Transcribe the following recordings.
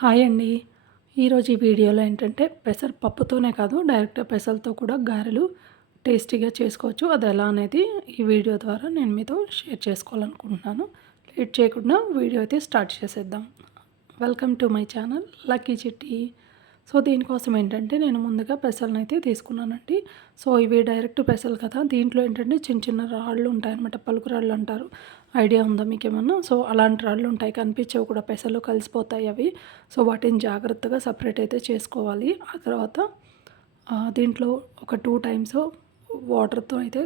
Hi అండి. ఈరోజు ఈ వీడియోలో ఏంటంటే పెసర పప్పుతోనే కాదు డైరెక్ట్ పెసలతో కూడా గారెలు టేస్టీగా చేసుకోవచ్చు. అది ఎలా అనేది ఈ వీడియో ద్వారా నేను మీతో షేర్ చేసుకోవాలనుకుంటున్నాను. లేట్ చేయకుండా వీడియో అయితే స్టార్ట్ చేసేద్దాం. Welcome to my channel Lucky Chitti. So దీనికోసం ఏంటంటే నేను ముందుగా పెసలను అయితే తీసుకున్నానండి. సో ఇవి డైరెక్ట్ పెసలు కదా దీంట్లో ఏంటంటే చిన్న చిన్న రాళ్ళు ఉంటాయన్నమాట పలుకు రాళ్ళు అంటారు. ఐడియా ఉందా మీకు ఏమన్నా సో అలాంటి రాళ్ళు ఉంటాయి కనిపించేవి కూడా పెసలు కలిసిపోతాయి అవి. సో వాటిని జాగ్రత్తగా సపరేట్ అయితే చేసుకోవాలి. ఆ తర్వాత దీంట్లో ఒక టూ టైమ్స్ వాటర్తో అయితే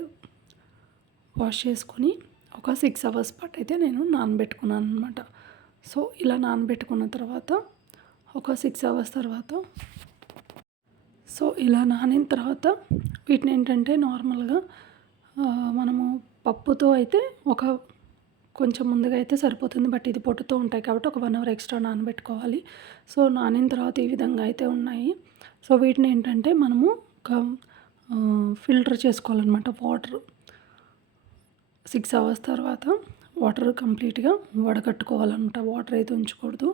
వాష్ చేసుకొని ఒక సిక్స్ అవర్స్ పాటు అయితే నేను నానబెట్టుకున్నాను అనమాట సో ఇలా నానబెట్టుకున్న తర్వాత ఒక సిక్స్ అవర్స్ తర్వాత. సో ఇలా నానిన తర్వాత వీటిని ఏంటంటే నార్మల్గా మనము పప్పుతో అయితే ఒక కొంచెం ముందుగా అయితే సరిపోతుంది. బట్ ఇది పొట్టుతో ఉంటాయి కాబట్టి ఒక వన్ అవర్ ఎక్స్ట్రా నానబెట్టుకోవాలి. సో నానిన తర్వాత ఈ విధంగా అయితే ఉన్నాయి. సో వీటిని ఏంటంటే మనము ఒక ఫిల్టర్ చేసుకోవాలన్నమాట. వాటర్. సిక్స్ అవర్స్ తర్వాత. వాటర్ కంప్లీట్గా వడగట్టుకోవాలన్నమాట వాటర్ అయితే ఉంచకూడదు.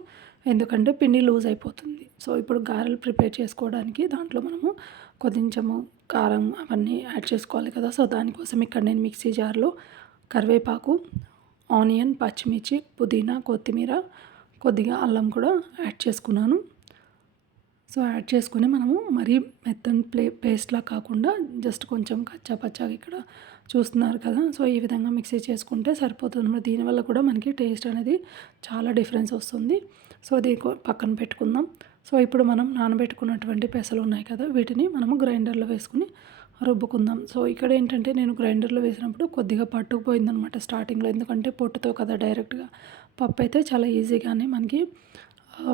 ఎందుకంటే పిండి లూజ్ అయిపోతుంది. సో ఇప్పుడు గారెలు ప్రిపేర్ చేసుకోవడానికి దాంట్లో మనము కొంచెము కారం అవన్నీ యాడ్ చేసుకోవాలి కదా. సో దానికోసం ఇక్కడ నేను మిక్సీ జార్లో కరివేపాకు ఆనియన్ పచ్చిమిర్చి పుదీనా కొత్తిమీర కొద్దిగా అల్లం కూడా యాడ్ చేసుకున్నాను. సో యాడ్ చేసుకుని మనము మరీ మెత్తని ప్లే పేస్ట్లా కాకుండా జస్ట్ కొంచెం కచ్చా పచ్చాగా ఇక్కడ చూస్తున్నారు కదా. సో ఈ విధంగా మిక్సీ చేసుకుంటే సరిపోతుంది. దీనివల్ల కూడా మనకి టేస్ట్ అనేది చాలా డిఫరెన్స్ వస్తుంది. సో అది పక్కన పెట్టుకుందాం. సో ఇప్పుడు మనం నానబెట్టుకున్నటువంటి పెసలు ఉన్నాయి కదా వీటిని మనము గ్రైండర్లో వేసుకుని రుబ్బుకుందాం. సో ఇక్కడ ఏంటంటే నేను గ్రైండర్లో వేసినప్పుడు కొద్దిగా పట్టుకుపోయిందనమాట స్టార్టింగ్లో. ఎందుకంటే పొట్టుతో కదా డైరెక్ట్గా. పప్పు అయితే చాలా ఈజీగానే మనకి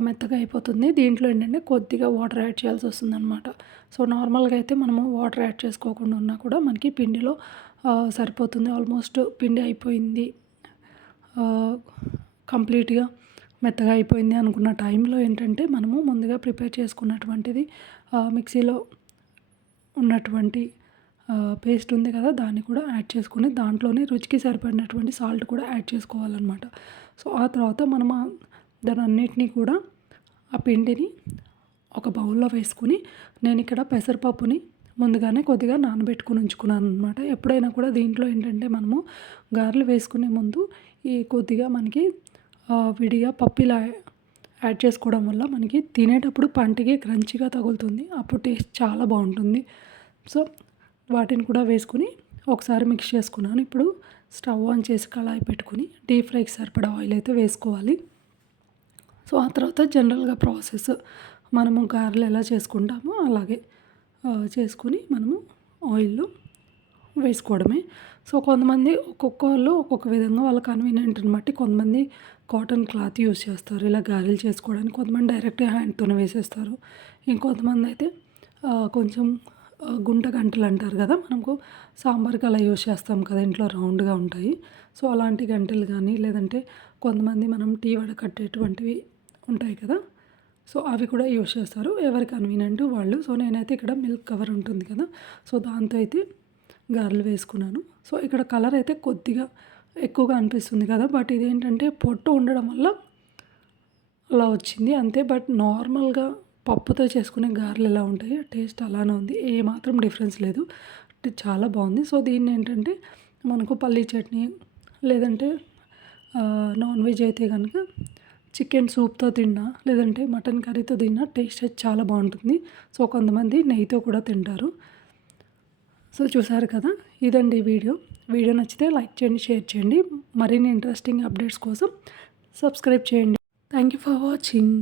మెత్తగా అయిపోతుంది. దీంట్లో ఏంటంటే కొద్దిగా వాటర్ యాడ్ చేయాల్సి వస్తుందన్నమాట. సో నార్మల్గా అయితే మనము వాటర్ యాడ్ చేసుకోకుండా ఉన్నా కూడా మనకి పిండిలో సరిపోతుంది. ఆల్మోస్ట్ పిండి అయిపోయింది. కంప్లీట్గా మెత్తగా అయిపోయింది అనుకున్న టైంలో ఏంటంటే మనము ముందుగా ప్రిపేర్ చేసుకున్నటువంటిది మిక్సీలో ఉన్నటువంటి పేస్ట్ ఉంది కదా దాన్ని కూడా యాడ్ చేసుకుని దాంట్లోనే రుచికి సరిపడినటువంటి సాల్ట్ కూడా యాడ్ చేసుకోవాలన్నమాట. సో ఆ తర్వాత మనం దాని అన్నిటినీ కూడా ఆ పిండిని ఒక బౌల్లో వేసుకుని నేను ఇక్కడ పెసరపప్పుని ముందుగానే కొద్దిగా నానబెట్టుకుని ఉంచుకున్నాను అనమాట ఎప్పుడైనా కూడా దీంట్లో ఏంటంటే మనము గారెలు వేసుకునే ముందు ఈ కొద్దిగా మనకి విడిగా పప్పు ఇలా యాడ్ చేసుకోవడం వల్ల మనకి తినేటప్పుడు పంటికి క్రంచిగా తగులుతుంది. అప్పుడు టేస్ట్ చాలా బాగుంటుంది. సో వాటిని కూడా వేసుకుని ఒకసారి మిక్స్ చేసుకున్నాను. ఇప్పుడు స్టవ్ ఆన్ చేసి కళాయి పెట్టుకుని డీప్ ఫ్రైకి సరిపడా ఆయిల్ అయితే వేసుకోవాలి. సో ఆ తర్వాత జనరల్గా ప్రాసెస్ మనము గారెలు ఎలా చేసుకుంటామో అలాగే చేసుకుని మనము ఆయిల్లో వేసుకోవడమే. సో కొంతమంది ఒక్కొక్క వాళ్ళు ఒక్కొక్క విధంగా వాళ్ళ కన్వీనియంట్ని బట్టి కొంతమంది కాటన్ క్లాత్ యూస్ చేస్తారు ఇలా గారెలు చేసుకోవడానికి. కొంతమంది డైరెక్ట్గా హ్యాండ్తోనే వేసేస్తారు. ఇంకొంతమంది అయితే కొంచెం గుంట గంటలు అంటారు కదా మనకు సాంబార్కి అలా యూస్ చేస్తాం కదా ఇంట్లో రౌండ్గా ఉంటాయి. సో అలాంటి గంటలు కానీ లేదంటే కొంతమంది మనం టీ వడకట్టేటువంటివి ఉంటాయి కదా. సో అవి కూడా యూస్ చేస్తారు. ఎవరి కన్వీనియంట్ వాళ్ళు. సో నేనైతే ఇక్కడ మిల్క్ కవర్ ఉంటుంది కదా. సో దాంతో అయితే గారెలు వేసుకున్నాను. సో ఇక్కడ కలర్ అయితే కొద్దిగా ఎక్కువగా అనిపిస్తుంది కదా. బట్ ఇదేంటంటే పొట్టు ఉండడం వల్ల అలా వచ్చింది. అంతే. బట్ నార్మల్గా పప్పుతో చేసుకునే గారెలు ఎలా ఉంటాయి టేస్ట్ అలానే ఉంది. ఏ మాత్రం డిఫరెన్స్ లేదు. చాలా బాగుంది. సో దీన్ని ఏంటంటే మనకు పల్లీ చట్నీ లేదంటే నాన్ వెజ్ అయితే కనుక చికెన్ సూప్తో తిన్నా లేదంటే మటన్ కర్రీతో తిన్నా టేస్ట్ అయితే చాలా బాగుంటుంది. సో కొంతమంది నెయ్యితో కూడా తింటారు. సో చూసారు కదా ఇదండి వీడియో. వీడియో నచ్చితే లైక్ చేయండి షేర్ చేయండి. మరిన్ని ఇంట్రెస్టింగ్ అప్డేట్స్ కోసం సబ్స్క్రైబ్ చేయండి. Thank you for watching.